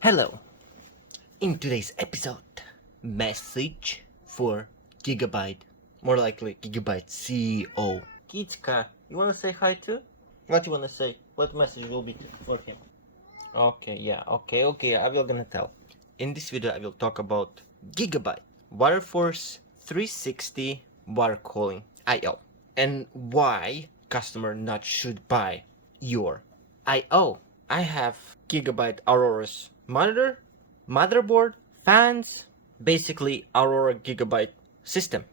Hello. In today's episode, message for Gigabyte, more likely Gigabyte CEO. Kitska, you wanna say hi too? What you wanna say? What message will be for him? Okay, yeah, okay, I will gonna tell. In this video, I will talk about Gigabyte Waterforce 360 water cooling IO and why customer not should buy your IO. I have Gigabyte Aurora's monitor, motherboard, fans, basically Aurora Gigabyte system.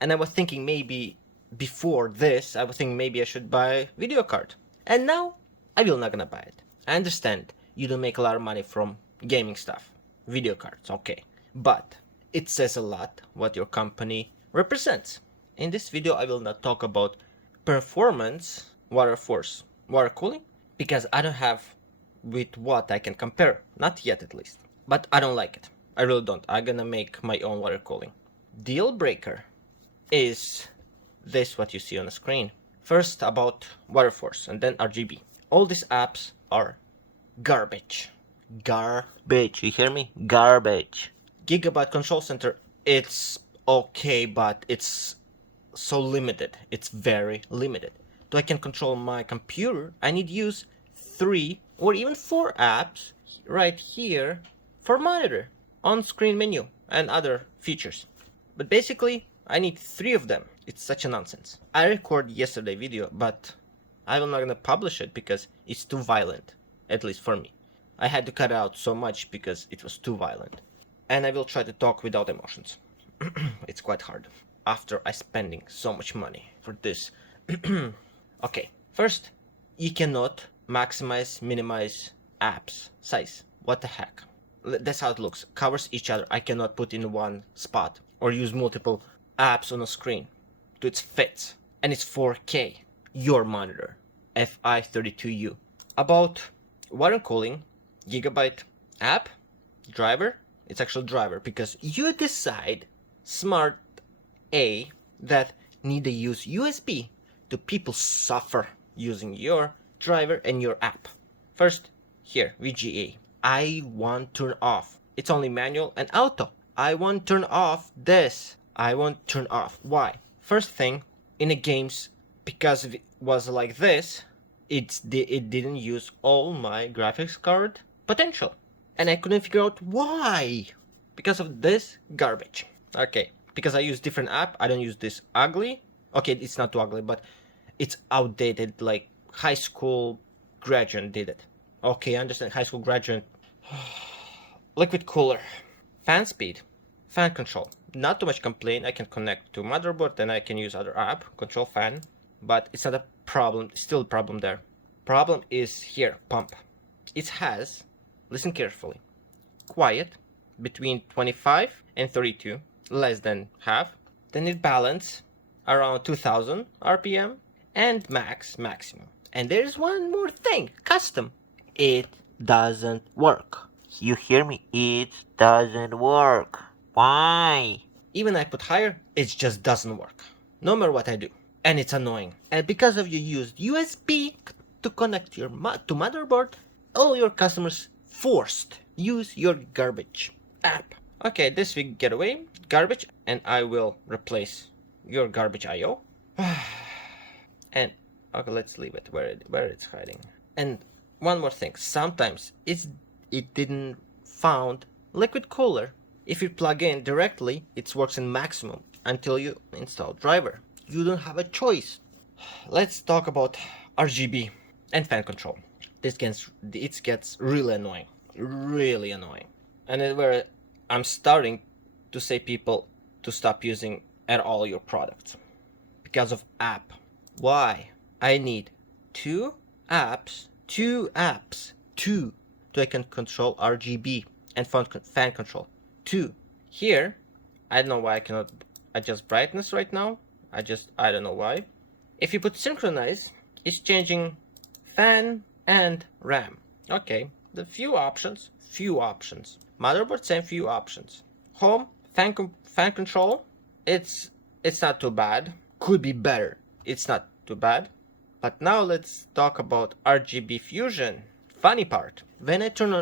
And I was thinking maybe before this, I was thinking maybe I should buy video card. And now I will not gonna buy it. I understand you don't make a lot of money from gaming stuff, video cards, okay. But it says a lot what your company represents. In this video, I will not talk about performance, water force, water cooling, because I don't have with what I can compare. Not yet, at least. But I don't like it. I really don't. I'm gonna make my own water cooling. Deal breaker is this what you see on the screen. First about water force and then RGB. All these apps are garbage. Garbage. You hear me? Garbage. Gigabyte Control Center, it's okay, but it's so limited. It's very limited. So I can control my computer, I need to use 3 or even 4 apps right here for monitor, on-screen menu, and other features. But basically, I need 3 of them. It's such a nonsense. I recorded yesterday video, but I will not gonna publish it because it's too violent, at least for me. I had to cut out so much because it was too violent. And I will try to talk without emotions. It's quite hard after I spending so much money for this. Okay, first, you cannot maximize, minimize apps size. What the heck? That's how it looks. Covers each other. I cannot put in one spot or use multiple apps on a screen. It fits. And it's 4K. Your monitor. FI32U. About water cooling, Gigabyte app, driver. It's actually driver because you decide smart A that need to use USB to people suffer using your driver and your app. First, here, VGA. I want turn off. It's only manual and auto. I want turn off this. I want turn off. Why? First thing, in the games, because it was like this, it didn't use all my graphics card potential. And I couldn't figure out why. Because of this garbage. Okay, because I use different app, I don't use this ugly. Okay, it's not too ugly, but it's outdated, like high school graduate did it. Okay, I understand, high school graduate. Liquid cooler. Fan speed. Fan control. Not too much complaint, I can connect to motherboard, then I can use other app, control fan. But it's not a problem, still a problem there. Problem is here, pump. It has, listen carefully, quiet, between 25 and 32, less than half. Then it balance around 2000 RPM and maximum. And there's one more thing, custom. It doesn't work. You hear me? It doesn't work. Why? Even I put higher, it just doesn't work. No matter what I do. And it's annoying. And because of you used USB to connect your to motherboard, all your customers forced use your garbage app. Okay, this we get away. Garbage, and I will replace your garbage IO. And okay, let's leave it where it's hiding. And one more thing. Sometimes it didn't found liquid cooler. If you plug in directly, it works in maximum until you install driver. You don't have a choice. Let's talk about RGB and fan control. It gets really annoying. Really annoying. And it's where I'm starting to say people to stop using at all your products because of app. Why? I need 2 apps, so I can control RGB and fan control. 2. Here, I don't know why I cannot adjust brightness right now. I don't know why. If you put synchronize, it's changing fan and RAM. Okay, the few options. Motherboard, same few options. Home, fan control, it's not too bad. Could be better. It's not too bad. But now let's talk about RGB fusion. funny part, when I turn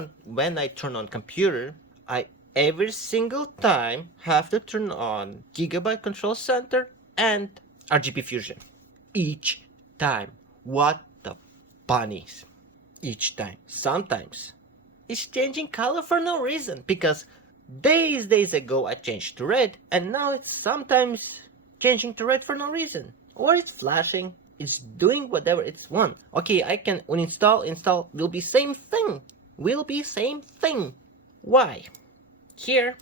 on computer, I every single time have to turn on Gigabyte Control Center and RGB Fusion. Each time. What the bunnies? Each time. Sometimes it's changing color for no reason, because days ago I changed to red, and now it's sometimes changing to red for no reason. Or it's flashing. It's doing whatever it wants. Okay, I can uninstall, install, will be same thing. Why? Here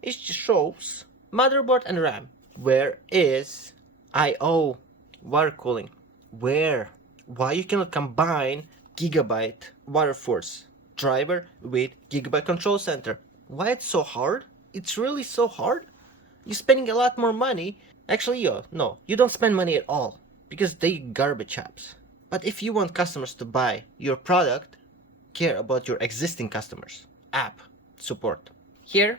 it shows motherboard and RAM. Where is I/O, water cooling? Where? Why you cannot combine Gigabyte water force driver with Gigabyte control center? Why it's so hard? It's really so hard? You're spending a lot more money. Actually, no, you don't spend money at all, because they garbage apps. But if you want customers to buy your product, care about your existing customers. App support. Here,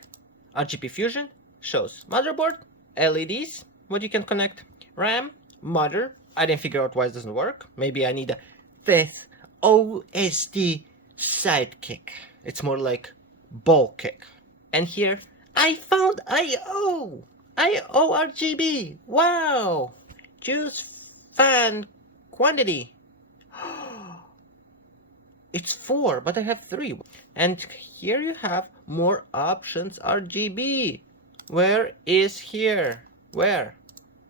RGB Fusion shows motherboard, LEDs, what you can connect, RAM, mother. I didn't figure out why it doesn't work. Maybe I need a fifth OSD sidekick. It's more like ball kick. And here, I found I/O RGB. Wow. Choose fan quantity. It's 4, but I have 3. And here you have more options RGB. Where is here? Where?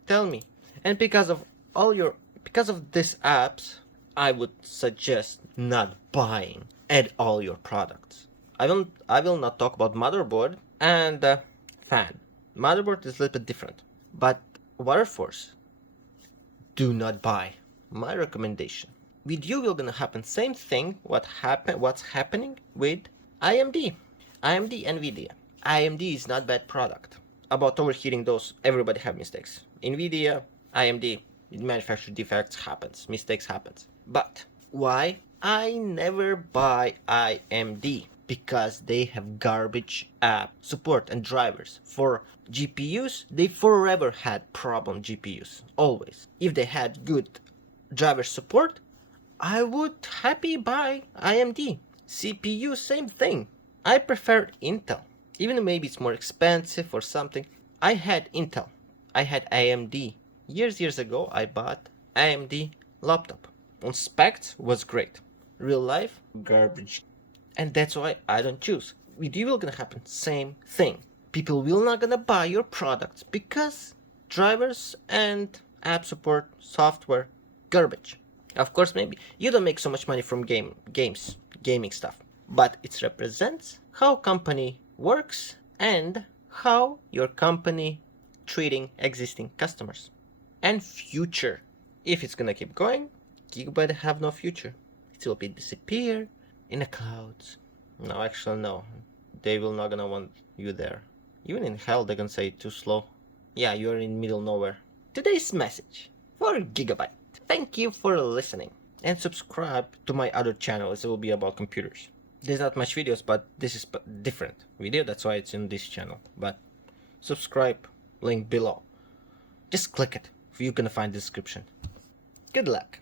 Tell me. And because of these apps, I would suggest not buying at all your products. I will not talk about motherboard and fan. Motherboard is a little bit different, but Waterforce, do not buy. My recommendation. With you will gonna happen same thing what's happening with AMD Nvidia. AMD is not bad product. About overheating, those everybody have mistakes. Nvidia, AMD, manufacturer defects happens, mistakes happens. But why I never buy AMD? Because they have garbage app support and drivers. For GPUs, they forever had problem GPUs, always. If they had good driver support, I would happy buy AMD. CPU, same thing. I prefer Intel. Even maybe it's more expensive or something. I had Intel. I had AMD. Years ago, I bought AMD laptop. On specs, was great. Real life, garbage. And that's why I don't choose. With you will gonna happen same thing. People will not gonna buy your products because drivers and app support, software, garbage. Of course, maybe you don't make so much money from gaming stuff, but it represents how company works and how your company treating existing customers and future. If it's gonna keep going, Gigabyte have no future. It will be disappear in the clouds. No, actually no. They will not gonna want you there. Even in hell they're gonna say too slow. Yeah, you're in middle nowhere. Today's message for Gigabyte. Thank you for listening. And subscribe to my other channels. It will be about computers. There's not much videos, but this is different video. That's why it's in this channel. But subscribe, link below. Just click it. You're gonna find the description. Good luck.